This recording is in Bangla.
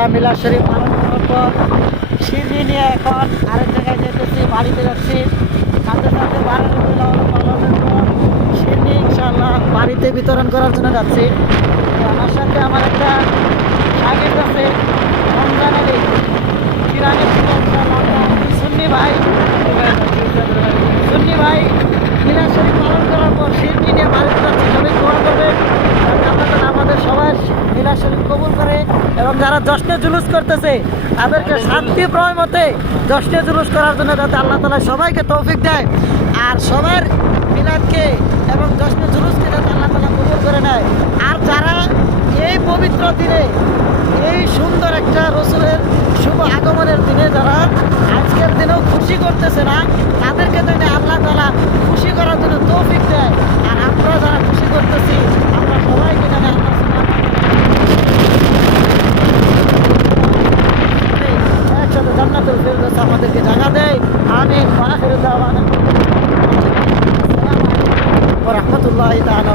আমরা মিলাদ শরীফ পালন করার পর সিঁড়ি নিয়ে এখন আরেক জায়গায় যেতেছি, বাড়িতে যাচ্ছি। সাথে সাথে বাড়ির পালনের পর সিঁড়ি ইনশাল্লাহ বাড়িতে বিতরণ করার জন্য যাচ্ছি। আমার সাথে আমার একটা সাগির আছে, রমজান আলী। কিরানি সুন্নি ভাই সুন্নি ভাই মিলাদ শরীফ পালন করার পর সিঁড়ি নিয়ে বাড়িতে যাচ্ছি সবাই দোয়া করবে এবং আল্লাহ তাআলা আমাদের মিলাদ শরীফ কবুল করে এবং যারা জশ্নে জুলুস করতেছে তাদেরকে শান্তি প্রয় মতে জশ্নে জুলুস করার জন্য যাতে আল্লাহ তালা সবাইকে তৌফিক দেয়। আর সবার মিলাদকে এবং জশ্নে জুলুসকে যাতে আল্লাহ তালা কবুল করে নেয়। আর যারা এই পবিত্র দিনে এই সুন্দর একটা রসুলের শুভ আগমনের দিনে যারা আজকের দিনেও খুশি করতেছে না তাদেরকে যেন আল্লাহ তালা খুশি করার জন্য তৌফিক দেয় আর আমরা যারা খুশি করতেছি আমরা সবাইকে যেন আল্লাহ সুবহানাহু একসাথে জান্নাতুল ফেরদৌস আমাদেরকে জায়গা দেয়। আমিন ওয়া রাহমাতুল্লাহি তাআলা